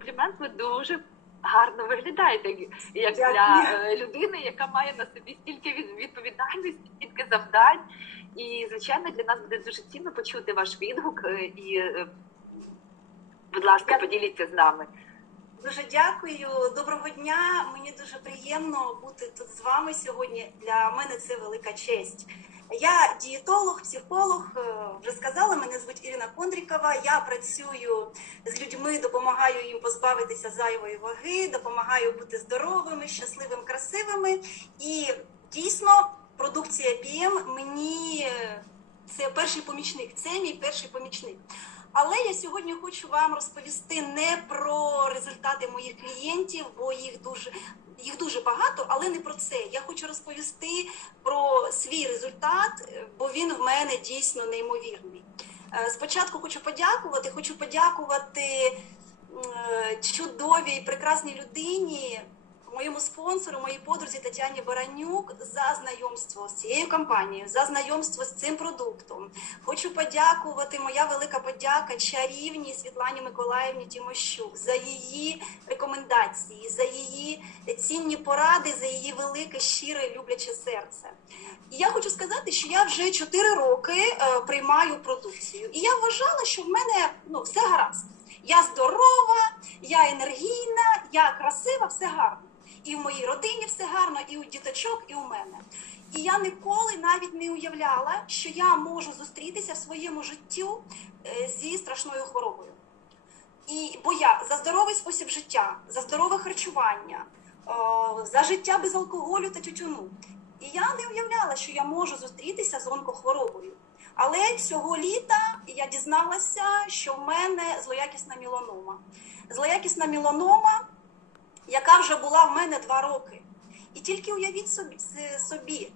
комплімент. Ви дуже гарно виглядаєте, як для е, людини, яка має на собі стільки від- відповідальності, стільки завдань. І звичайно, для нас буде дуже цінно почути ваш відгук. е, І, е, будь ласка, поділіться з нами. Дуже дякую. Доброго дня. Мені дуже приємно бути тут з вами сьогодні. Для мене це велика честь. Я дієтолог, психолог. е, Вже сказала, мене звуть Ірина Кондрікова. Я працюю з людьми, допомагаю їм позбавитися зайвої ваги, допомагаю бути здоровими, щасливими, красивими. І дійсно, продукція PM мені е, це перший помічник. Це мій перший помічник. Але я сьогодні хочу вам розповісти не про результати моїх клієнтів, бо їх дуже їх дуже багато, але не про це. Я хочу розповісти про свій результат, е, бо він в мене дійсно неймовірний. Е, Спочатку хочу подякувати. Хочу подякувати е, чудовій прекрасній людині, моєму спонсору, моїй подрузі Тетяні Баранюк за знайомство з цією компанією, за знайомство з цим продуктом. Хочу подякувати, моя велика подяка чарівній Світлані Миколаївні Тімощук за її рекомендації, за її цінні поради, за її велике, щире, любляче серце. І я хочу сказати, що я вже 4 роки е, приймаю продукцію, і я вважала, що в мене ну все гаразд. Я здорова, я енергійна, я красива, все гарно. І в моїй родині все гарно, і у діточок, і у мене. І я ніколи навіть не уявляла, що я можу зустрітися в своєму життю е, зі страшною хворобою. І бо я за здоровий спосіб життя, за здорове харчування, е, за життя без алкоголю та тютюну. І я не уявляла, що я можу зустрітися з онкохворобою. Але цього літа я дізналася, що в мене злоякісна міланома. Злоякісна міланома, яка вже була в мене два роки. І тільки уявіть собі, собі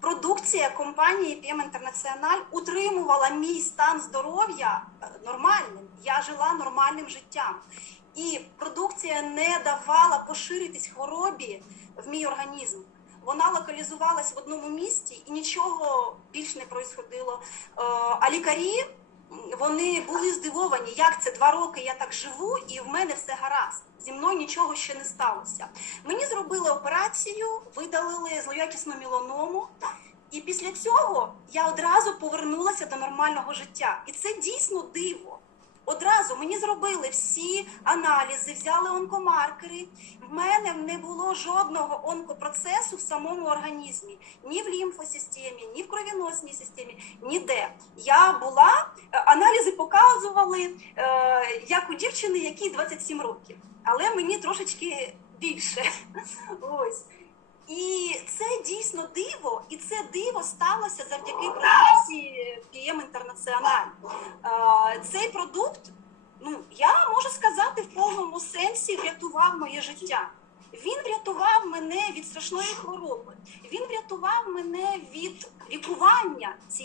продукція компанії PM International утримувала мій стан здоров'я е, нормальним. Я жила нормальним життям. І продукція не давала поширитись хворобі в мій організм. Вона локалізувалась в одному місці і нічого більш не происходило. Е, А лікарі вони були здивовані, як це два роки я так живу, і в мене все гаразд. Зі мною нічого ще не сталося. Мені зробили операцію, видалили злоякісну мілоному. І після цього я одразу повернулася до нормального життя. І це дійсно диво. Одразу мені зробили всі аналізи, взяли онкомаркери. В мене не було жодного онкопроцесу в самому організмі, ні в лімфосистемі, ні в кровіносній системі, ніде. Я була, е, аналізи показували, е, як у дівчини, якій 27 років, але мені трошечки більше. Ось. І це дійсно диво, і це диво сталося завдяки продукції PM International. Цей продукт, ну я можу сказати, в повному сенсі врятував моє життя. Він врятував мене від страшної хвороби. Він врятував мене від лікування цієї.